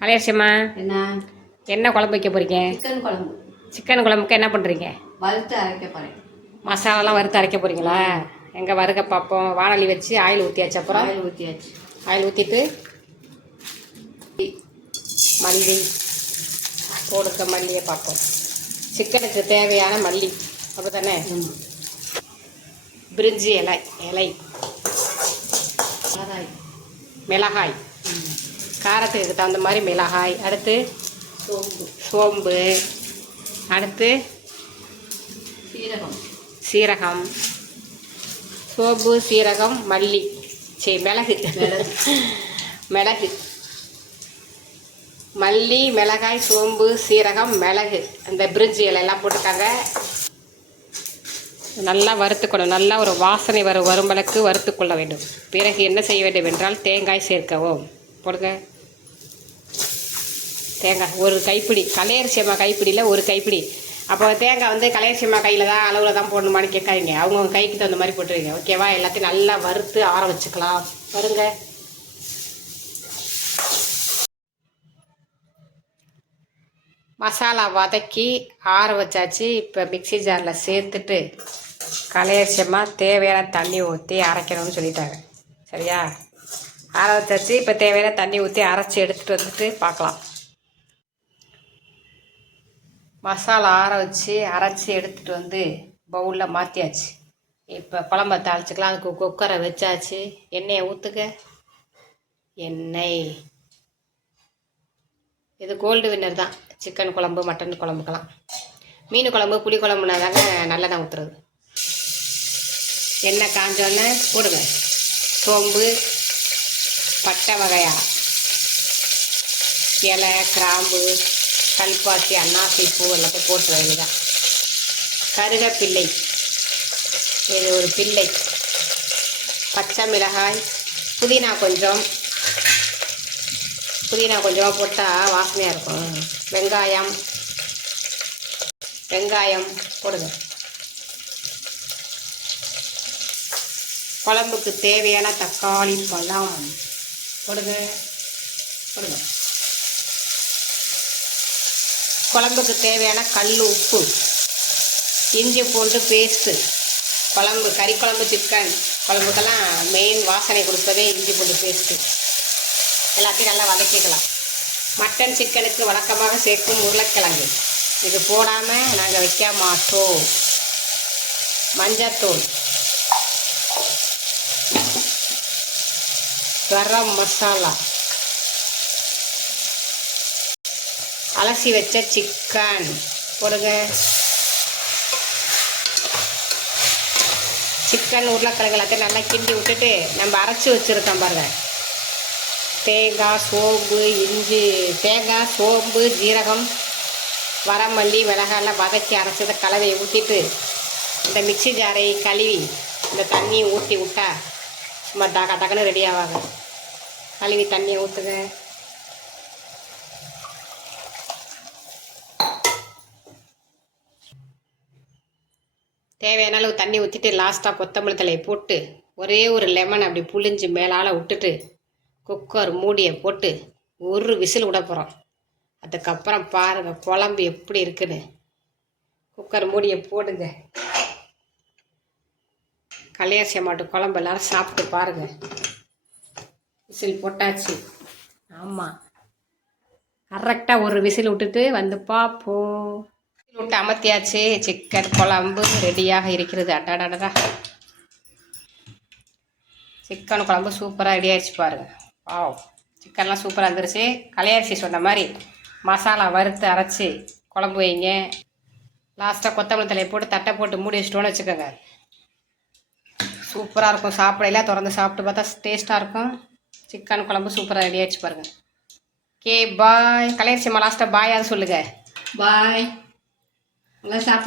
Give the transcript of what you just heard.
கலையரசியம்மா, என்ன என்ன குழம்பு வைக்க போறீங்க? சிக்கன் குழம்பு. சிக்கன் குழம்புக்கு என்ன பண்ணுறீங்க? வறுத்து அரைக்க போகிறேன். மசாலாலாம் வறுத்து அரைக்க போகிறீங்களா? எங்கே வறுக்க பார்ப்போம். வானொலி வச்சு ஆயில் ஊற்றியாச்சு. அப்புறம் ஆயில் ஊற்றியாச்சு. ஆயில் ஊற்றிட்டு மல்லி போடுற மல்லியை பார்ப்போம். சிக்கனுக்கு தேவையான மல்லி அப்படி தானே? பிரிஞ்சி இலை மிளகாய், காரத்துக்கு தகுந்த மாதிரி மிளகாய், அடுத்து சோம்பு, அடுத்து சீரகம், சோம்பு, சீரகம், மல்லி, மிளகு மிளகு, மல்லி, மிளகாய், சோம்பு, சீரகம், மிளகு, அந்த பிரிஞ்சி இலையெல்லாம் போட்டுக்காங்க. நல்லா வறுத்துக்கணும். நல்லா ஒரு வாசனை வரும்பளுக்கு வறுத்துக்கொள்ள வேண்டும். பிறகு என்ன செய்ய வேண்டும் என்றால் தேங்காய் சேர்க்கவும். போடுங்க. தேங்காய் ஒரு கைப்பிடி, கலையரசியம்மா கைப்பிடியில் ஒரு கைப்பிடி. அப்போ தேங்காய் வந்து கலையரசியம்மா கையில் தான் அளவில் தான் போடணுமான்னு கேட்காதீங்க. அவங்கவுங்க கைக்கு தகுந்த மாதிரி போட்டுருவீங்க. ஓகேவா? எல்லாத்தையும் நல்லா வறுத்து ஆற வச்சுக்கலாம். வருங்க. மசாலா வதக்கி ஆற வச்சாச்சு. இப்போ மிக்சி ஜாரில் சேர்த்துட்டு கலையரசியம்மா தேவையான தண்ணி ஊற்றி அரைக்கணும்னு சொல்லிட்டாங்க. சரியா? ஆற வச்சாச்சு. இப்போ தேவையான தண்ணி ஊற்றி அரைச்சி எடுத்துகிட்டு வந்துட்டு பார்க்கலாம். மசாலா ஆற வச்சு அரைச்சி எடுத்துகிட்டு வந்து பவுலில் மாற்றியாச்சு. இப்போ குழம்ப தாளிச்சிக்கலாம். அதுக்கு குக்கரை வச்சாச்சு. எண்ணெயை ஊற்றுக்க. எண்ணெய் இது கோல்டு வின்னர் தான். சிக்கன் குழம்பு, மட்டன் குழம்புக்கெல்லாம். மீன் குழம்பு, புளி குழம்புனா தாங்க நல்லெண்ணெய் ஊற்றுறது. எண்ணெய் காஞ்சோன்னே போடுங்க. சோம்பு, பட்டை வகையா, இலை, கிராம்பு, கல்பாசி, அன்னாசி பூ எல்லாத்தையும் போட்டு வேண்டியதான். கருகப்பிள்ளை, இது ஒரு பிள்ளை, பச்சை மிளகாய், புதினா கொஞ்சமாக போட்டால் வாசனையாக இருக்கும். வெங்காயம் போடுங்க. குழம்புக்கு தேவையான தக்காளி பழம் போடுங்க. குழம்புக்கு தேவையான கல் உப்பு, இஞ்சி பூண்டு பேஸ்ட்டு. கறி குழம்பு, சிக்கன் குழம்புக்கெல்லாம் மெயின் வாசனை கொடுப்பதே இஞ்சி பூண்டு பேஸ்ட்டு. எல்லாத்தையும் நல்லா வதக்கிக்கலாம். மட்டன் சிக்கனுக்கு வழக்கமாக சேர்க்கும் உருளைக்கிழங்கு, இது போடாமல் நாங்கள் வைக்க மாட்டோம். மஞ்சத்தூள், கரம் மசாலா, அலசி வச்ச சிக்கன் போடுங்க. சிக்கன், உருளைக்கிழங்கு எல்லாத்தையும் நல்லா கிண்டி விட்டுட்டு நம்ம அரைச்சி வச்சுருக்கோம் பாருங்க. தேங்காய், சோம்பு, ஜீரகம், வரமல்லி, மிளகாயெல்லாம் வதக்கி அரைச்சதை கலவையை ஊற்றிட்டு இந்த மிக்சி ஜாரை கழுவி இந்த தண்ணியை ஊற்றி விட்டா சும்மா டக்குன்னு ரெடி ஆவாங்க. கழுவி தண்ணியை ஊற்றுங்க. தேவையான அளவு தண்ணி ஊற்றிட்டு லாஸ்ட்டாக கொத்தமல்லி தலையை போட்டு ஒரே ஒரு லெமன் அப்படி புளிஞ்சு மேலால் விட்டுட்டு குக்கர் மூடியை போட்டு ஒரு விசில் விட போகிறோம். அதுக்கப்புறம் பாருங்கள் குழம்பு எப்படி இருக்குன்னு. குக்கர் மூடியை போடுங்க. கலையரசியம்மாட்டு குழம்பு எல்லாரும் சாப்பிட்டு பாருங்கள். விசில் போட்டாச்சு. ஆமாம், கரெக்டாக ஒரு விசில் விட்டுட்டு வந்து பார்ப்போம். விசில் விட்டு அமர்த்தியாச்சு. சிக்கன் குழம்பு ரெடியாக இருக்கிறது. அடாடா, சிக்கன் குழம்பு சூப்பராக ரெடி ஆகிடுச்சு பாருங்கள். சிக்கன்லாம் சூப்பராக இருந்துருச்சு. கலையரசி சொன்ன மாதிரி மசாலா வறுத்து அரைச்சி குழம்பு வைங்க. லாஸ்ட்டாக கொத்தமல்லி தலையை போட்டு தட்டை போட்டு மூடி வச்சிட்டோன்னு வச்சுக்கோங்க. சூப்பராக இருக்கும். சாப்பிடல திறந்து சாப்பிட்டு பார்த்தா டேஸ்ட்டாக இருக்கும். சிக்கன் குழம்பு சூப்பராக ரெடி ஆகிடுச்சு பாருங்கள். ஓகே, பாய். கலையரசிம்மா லாஸ்ட்டாக பாயாவது சொல்லுங்கள். பாய். நல்லா சாப்பிட